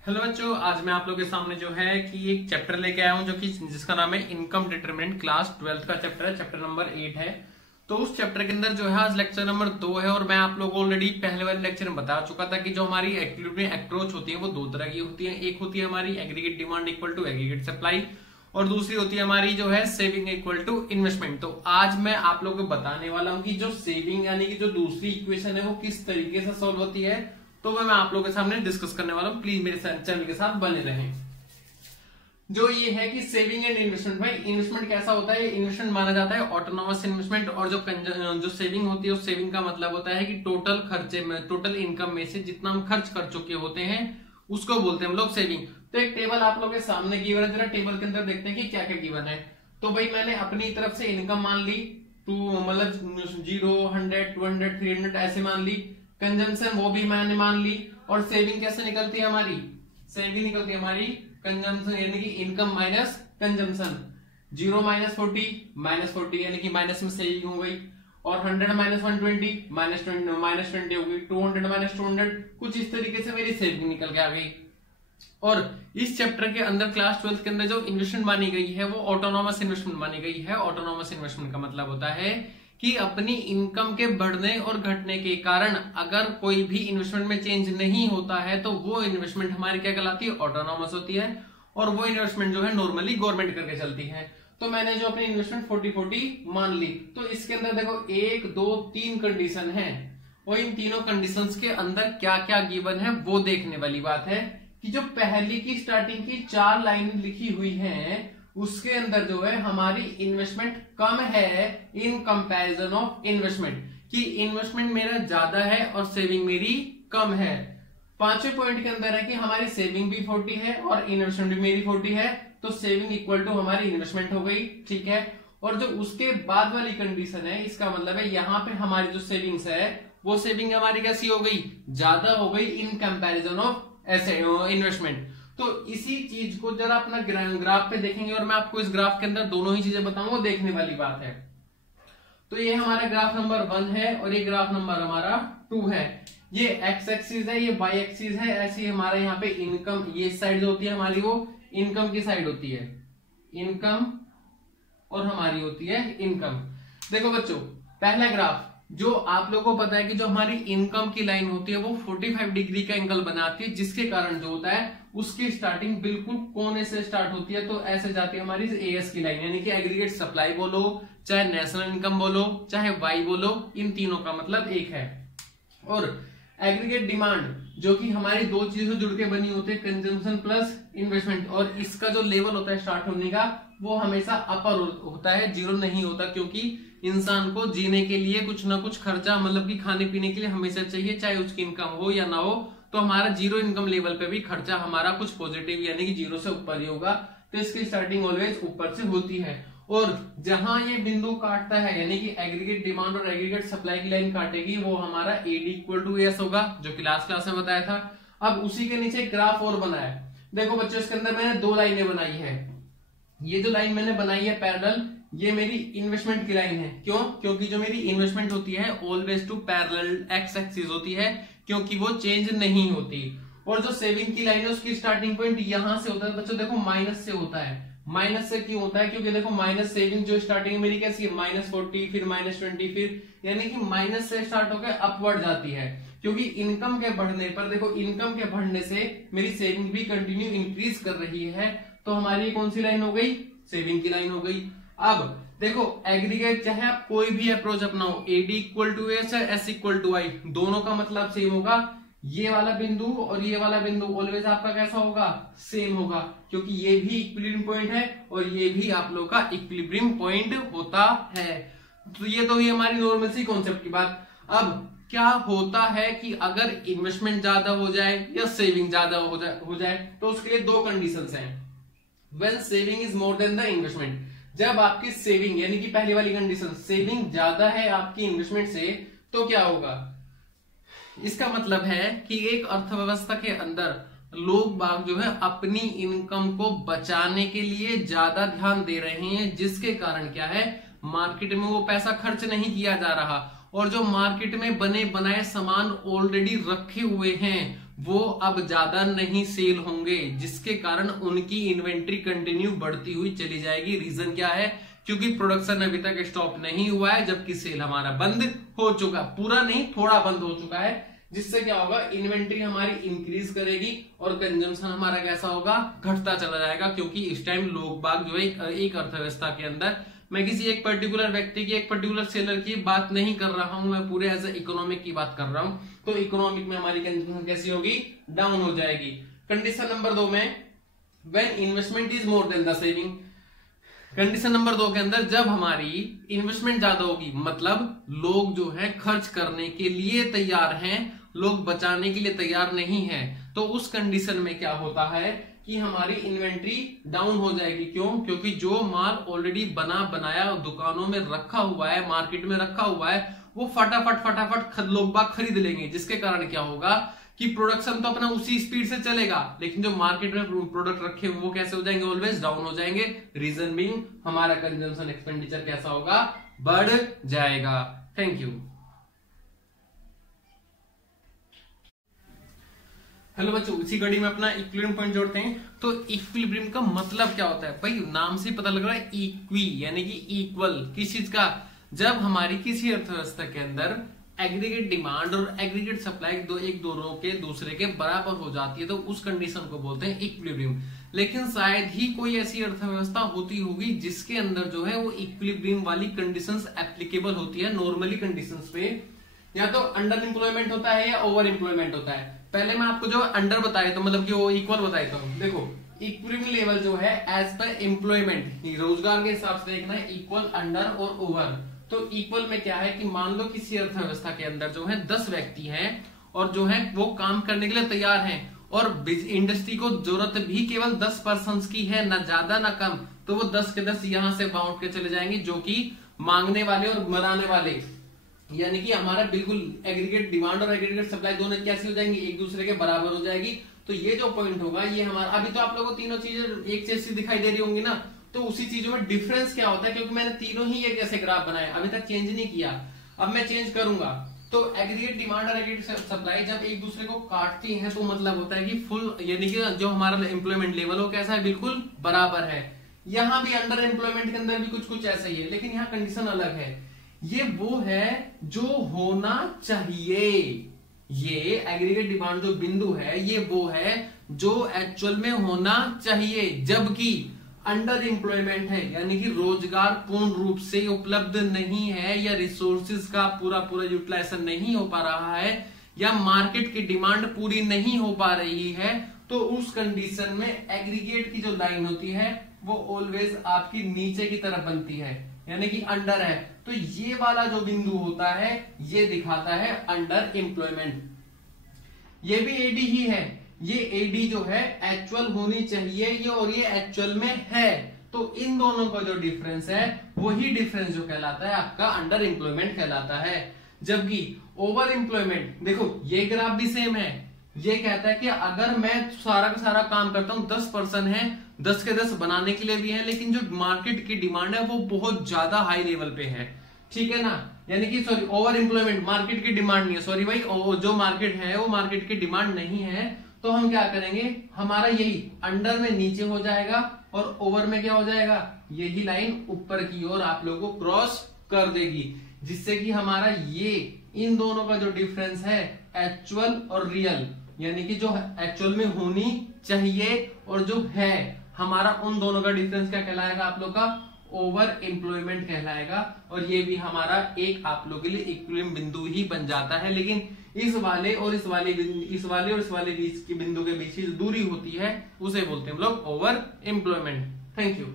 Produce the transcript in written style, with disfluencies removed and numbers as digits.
Hello बच्चों, आज मैं आप लोगों के सामने जो है कि एक चैप्टर लेके आया हूं जो कि जिसका नाम है इनकम डिटरमिनेंट। क्लास 12th का चैप्टर है, चैप्टर नंबर 8 है। तो उस चैप्टर के अंदर जो है आज लेक्चर नंबर 2 है। और मैं आप लोगों को ऑलरेडी पहले वाले लेक्चर में बता चुका था कि जो हमारी इक्विलिब्रियम अप्रोच होती है वो दो तरह की होती है। एक होती है हमारी aggregate demand equal to aggregate supply, और दूसरी होती है हमारी जो है सेविंग इक्वल टू इन्वेस्टमेंट। तो आज मैं आप लोगों को बताने वाला हूं कि जो सेविंग यानी कि जो दूसरी इक्वेशन है वो किस तरीके से सोल्व होती है। तो मैं आप लोगों के सामने डिस्कस करने वाला हूं। प्लीज मेरे चैनल के साथ बने रहें। जो ये है कि सेविंग एंड इन्वेस्टमेंट, भाई इन्वेस्टमेंट कैसा होता है? इन्वेस्टमेंट माना जाता है ऑटोनोमस इन्वेस्टमेंट, और जो सेविंग होती है उस सेविंग का मतलब होता है कि टोटल खर्चे में, टोटल इनकम में से जितना हम खर्च कर चुके होते हैं उसको बोलते हैं हम लोग सेविंग। तो एक टेबल आप लोग के सामने गिवन है, जरा टेबल के अंदर देखते हैं कि क्या क्या गिवन है। तो भाई मैंने अपनी तरफ से इनकम मान ली, मतलब 0, 100, 200, 300 ऐसे मान ली। कंजम्पशन वो भी मैंने मान ली। और सेविंग कैसे निकलती है हमारी? सेविंग निकलती है हमारी कंजम्पशन यानी कि income minus consumption. 0 minus 40 minus 40 यानी कि माइनस में सेविंग हो गई। और 100 माइनस 120 माइनस 20 हो गई। 200 माइनस 200 कुछ इस तरीके से मेरी सेविंग निकल के आ गई। और इस चैप्टर के अंदर क्लास 12 के अंदर जो इन्वेस्टमेंट मानी गई है वो ऑटोनोमस इन्वेस्टमेंट मानी गई है। ऑटोनोमस इन्वेस्टमेंट का मतलब होता है कि अपनी इनकम के बढ़ने और घटने के कारण अगर कोई भी इन्वेस्टमेंट में चेंज नहीं होता है तो वो इन्वेस्टमेंट हमारी क्या कहलाती है? ऑटोनोमस होती है। और वो इन्वेस्टमेंट जो है नॉर्मली गवर्नमेंट करके चलती है। तो मैंने जो अपनी इन्वेस्टमेंट 40-40 मान ली। तो इसके अंदर देखो 1, 2, 3 कंडीशन है, और इन तीनों कंडीशंस के अंदर क्या क्या गिवन है वो देखने वाली बात है। कि जो पहली की स्टार्टिंग की 4 लाइन लिखी हुई है उसके अंदर जो है हमारी इन्वेस्टमेंट कम है इन कंपैरिजन ऑफ इन्वेस्टमेंट, कि इन्वेस्टमेंट मेरा ज्यादा है और सेविंग मेरी कम है। 5वें पॉइंट के अंदर है कि हमारी सेविंग भी 40 है और इन्वेस्टमेंट भी मेरी 40 है। तो सेविंग इक्वल टू हमारी इन्वेस्टमेंट हो गई, ठीक है। और जो उसके बाद वाली कंडीशन है इसका मतलब है यहाँ पे हमारी जो सेविंग्स है वो सेविंग हमारी कैसी हो गई? ज्यादा हो गई इन कंपैरिजन ऑफ ऐसे इन्वेस्टमेंट। तो इसी चीज को जरा अपना ग्राफ पे देखेंगे, और मैं आपको इस ग्राफ के अंदर दोनों ही चीजें बताऊंगा, देखने वाली बात है। तो ये हमारा ग्राफ नंबर 1 है और ये ग्राफ नंबर हमारा 2 है। ये एक्स एक्सिस है, ये वाई एक्सिस है। ऐसी हमारा यहाँ पे इनकम, ये साइड जो होती है हमारी वो इनकम की साइड होती है, इनकम, और हमारी होती है इनकम। देखो बच्चों, पहला ग्राफ जो आप लोगों को पता है कि जो हमारी इनकम की लाइन होती है वो 45 डिग्री का एंगल बनाती है, जिसके कारण जो होता है उसकी स्टार्टिंग बिल्कुल कोने से स्टार्ट होती है। तो ऐसे जाती है हमारी एएस की लाइन, यानी कि एग्रीगेट सप्लाई बोलो, चाहे नेशनल इनकम बोलो, चाहे वाई बोलो, इन तीनों का मतलब एक है। और एग्रीगेट डिमांड जो कि हमारी दो चीजों जुड़ के बनी होती है, कंजम्पशन प्लस इन्वेस्टमेंट, और इसका जो लेवल होता है स्टार्ट होने का वो हमेशा अपर होता है, जीरो नहीं होता। क्योंकि इंसान को जीने के लिए कुछ ना कुछ खर्चा, मतलब कि खाने पीने के लिए हमेशा चाहिए, चाहे उसकी इनकम हो या ना हो। तो हमारा जीरो इनकम लेवल पे भी खर्चा हमारा कुछ पॉजिटिव यानी कि जीरो से ऊपर ही होगा। तो इसकी स्टार्टिंग ऑलवेज ऊपर से होती है। और जहां ये बिंदु काटता है यानी कि एग्रीगेट डिमांड और एग्रीगेट सप्लाई की लाइन काटेगी वो हमारा एडी इक्वल टू एस होगा, जो कि लास्ट क्लास में बताया था। अब उसी के नीचे ग्राफ और बनाया। देखो बच्चों, इसके अंदर मैंने 2 लाइनें बनाई है। ये जो लाइन मैंने बनाई है पैरेलल, ये मेरी इन्वेस्टमेंट की लाइन है। क्यों? क्योंकि जो मेरी इन्वेस्टमेंट होती है always to parallel X axis होती है, क्योंकि वो चेंज नहीं होती। और जो सेविंग की लाइन है उसकी स्टार्टिंग पॉइंट यहां से होता है बच्चों, देखो माइनस से होता है। माइनस से क्यों होता है? क्योंकि देखो माइनस सेविंग जो स्टार्टिंग मेरी कैसी है? -40, फिर -20, फिर यानी कि माइनस से स्टार्ट होकर अपवर्ड जाती है। क्योंकि इनकम के बढ़ने पर, देखो इनकम के बढ़ने से मेरी सेविंग भी कंटिन्यू इंक्रीज कर रही है। तो हमारी कौन सी लाइन हो गई? सेविंग की लाइन हो गई। अब देखो एग्रीगेट चाहे आप कोई भी अप्रोच अपनाओ, एडी इक्वल टू एस है, एस इक्वल टू आई, दोनों का मतलब सेम होगा। ये वाला बिंदु और ये वाला बिंदु ऑलवेज आपका कैसा होगा? सेम होगा, क्योंकि ये भी इक्विलिब्रियम पॉइंट है और ये भी आप लोग का इक्विलिब्रियम पॉइंट होता है। तो ये तो ये हमारी नॉर्मल सी कॉन्सेप्ट की बात। अब क्या होता है कि अगर इन्वेस्टमेंट ज्यादा हो जाए या सेविंग ज्यादा हो जाए तो उसके लिए 2 कंडीशंस हैं। When saving is more than the investment, जब आपकी सेविंग यानी कि पहली वाली कंडीशन सेविंग ज्यादा है आपकी इन्वेस्टमेंट से, तो क्या होगा? इसका मतलब है कि एक अर्थव्यवस्था के अंदर लोग बाग जो है अपनी इनकम को बचाने के लिए ज्यादा ध्यान दे रहे हैं, जिसके कारण क्या है, मार्केट में वो पैसा खर्च नहीं किया जा रहा, और जो मार्केट में बने बनाए सामान ऑलरेडी रखे हुए हैं वो अब ज्यादा नहीं सेल होंगे, जिसके कारण उनकी इन्वेंट्री कंटिन्यू बढ़ती हुई चली जाएगी। रीजन क्या है? क्योंकि प्रोडक्शन अभी तक स्टॉप नहीं हुआ है, जबकि सेल हमारा बंद हो चुका, पूरा नहीं थोड़ा बंद हो चुका है, जिससे क्या होगा, इन्वेंट्री हमारी इंक्रीज करेगी और कंजम्पशन हमारा कैसा होगा, घटता चला जाएगा। क्योंकि इस टाइम लोग बाग जो है एक अर्थव्यवस्था के अंदर, मैं किसी एक पर्टिकुलर व्यक्ति की, एक पर्टिकुलर सेलर की बात नहीं कर रहा हूं, मैं पूरे एज ए इकोनॉमिक की बात कर रहा हूं। तो इकोनॉमिक में हमारी कंजम्पशन कैसी होगी, डाउन हो जाएगी। कंडीशन नंबर 2 में when investment is more than the saving, condition number 2 के अंदर जब हमारी इन्वेस्टमेंट ज्यादा होगी, मतलब लोग जो है खर्च करने के लिए तैयार हैं, लोग बचाने के लिए तैयार नहीं है, तो उस कंडीशन में क्या होता है कि हमारी इन्वेंट्री डाउन हो जाएगी। क्यों? क्योंकि जो माल ऑलरेडी बना बनाया दुकानों में रखा हुआ है, मार्केट में रखा हुआ है, वो फटाफट लोग बाग खरीद लेंगे, जिसके कारण क्या होगा कि प्रोडक्शन तो अपना उसी स्पीड से चलेगा, लेकिन जो मार्केट में प्रोडक्ट रखे हुए वो कैसे हो जाएंगे, ऑलवेज डाउन हो जाएंगे। रीजन बीइंग हमारा कंजम्पशन एक्सपेंडिचर कैसा होगा, बढ़ जाएगा। Thank you. हेलो बच्चों, इसी कड़ी में अपना इक्विलिब्रियम पॉइंट जोड़ते हैं। तो इक्विलिब्रियम का मतलब क्या होता है भाई? नाम से पता लग रहा है, इक्वी यानी कि इक्वल। किस चीज का? जब हमारी किसी अर्थव्यवस्था के अंदर एग्रीगेट डिमांड और एग्रीगेट सप्लाई एक दोनों के दूसरे के बराबर हो जाती है, तो उस कंडीशन को बोलते हैं इक्विलिब्रियम। लेकिन शायद ही कोई ऐसी अर्थव्यवस्था होती होगी जिसके अंदर जो है वो इक्विलिब्रियम वाली कंडीशंस एप्लीकेबल होती है। नॉर्मली कंडीशंस पे या तो अंडर एम्प्लॉयमेंट होता है या ओवर एम्प्लॉयमेंट होता है। पहले मैं आपको जो अंडर बताया तो मतलब कि वो इक्वल बताया था। देखो इक्विलिब्रियम लेवल जो है एज पर एम्प्लॉयमेंट, रोजगार के हिसाब से देखना है, इक्वल, अंडर और ओवर। तो इक्वल में क्या है कि मान लो किसी अर्थव्यवस्था के अंदर जो है 10 व्यक्ति हैं और जो है वो काम करने के लिए तैयार हैं, और इंडस्ट्री को जरूरत भी केवल 10 पर्सन की है, ना ज्यादा ना कम, तो वो 10 के 10 यहां से बाउंड के चले जाएंगे, जो कि मांगने वाले और बनाने वाले, यानी कि हमारा बिल्कुल एग्रीगेट डिमांड और एग्रीगेट सप्लाई दोनों कैसी हो जाएंगी, एक दूसरे के बराबर हो जाएगी। तो ये जो पॉइंट होगा ये हमारा, अभी तो आप लोगों को तीनों चीजें एक जैसी दिखाई दे रही होंगी ना, तो उसी चीजों में डिफरेंस क्या होता है, क्योंकि मैंने तीनों ही एक जैसे ग्राफ बनाए, अभी तक चेंज नहीं किया, अब मैं चेंज करूंगा। तो एग्रीगेट डिमांड और एग्रीगेट सप्लाई जब एक दूसरे को काटती हैं तो मतलब होता है कि फुल, यानी कि जो हमारा एम्प्लॉयमेंट लेवल हो कैसा है, बिल्कुल बराबर है। यहाँ भी अंडर एम्प्लॉयमेंट के अंदर भी कुछ ऐसा ही है, लेकिन यहाँ कंडीशन अलग है। ये वो है जो होना चाहिए, ये एग्रीगेट डिमांड जो बिंदु है ये वो है जो एक्चुअल में होना चाहिए, जबकि अंडर एम्प्लॉयमेंट है, यानी कि रोजगार पूर्ण रूप से उपलब्ध नहीं है, या रिसोर्सेज का पूरा यूटिलाइजेशन नहीं हो पा रहा है, या मार्केट की डिमांड पूरी नहीं हो पा रही है, तो उस कंडीशन में एग्रीगेट की जो लाइन होती है वो ऑलवेज आपकी नीचे की तरफ बनती है, यानी कि अंडर है। तो ये वाला जो बिंदु होता है ये दिखाता है अंडर एम्प्लॉयमेंट। ये भी एडी ही है, ये एडी जो है एक्चुअल होनी चाहिए ये, और ये एक्चुअल में है, तो इन दोनों का जो डिफरेंस है वही डिफरेंस जो कहलाता है आपका अंडर एम्प्लॉयमेंट कहलाता है। जबकि ओवर एम्प्लॉयमेंट, देखो ये ग्राफ भी सेम है, ये कहता है कि अगर मैं सारा का सारा काम करता हूं, 10 पर्सन है, 10 के 10 बनाने के लिए भी है, लेकिन जो मार्केट की डिमांड है वो बहुत ज्यादा हाई लेवल पे है, ठीक है ना, यानी कि सॉरी ओवर एम्प्लॉयमेंट, मार्केट की डिमांड नहीं है, सॉरी भाई, जो मार्केट है वो मार्केट की डिमांड नहीं है, तो हम क्या करेंगे, हमारा यही अंडर में नीचे हो जाएगा और ओवर में क्या हो जाएगा, यही लाइन ऊपर की ओर आप लोगों को क्रॉस कर देगी, जिससे कि हमारा ये इन दोनों का जो डिफरेंस है एक्चुअल और रियल, यानी कि जो एक्चुअल में होनी चाहिए और जो है, हमारा उन दोनों का डिफरेंस क्या कहलाएगा आप लोग का, ओवर एम्प्लॉयमेंट कहलाएगा। और ये भी हमारा एक आप लोग के लिए इक्विलिब्रियम बिंदु ही बन जाता है। लेकिन इस वाले और इस वाले बीच की बिंदु के बीच की जो दूरी होती है उसे बोलते हैं हम लोग ओवर एम्प्लॉयमेंट। Thank you.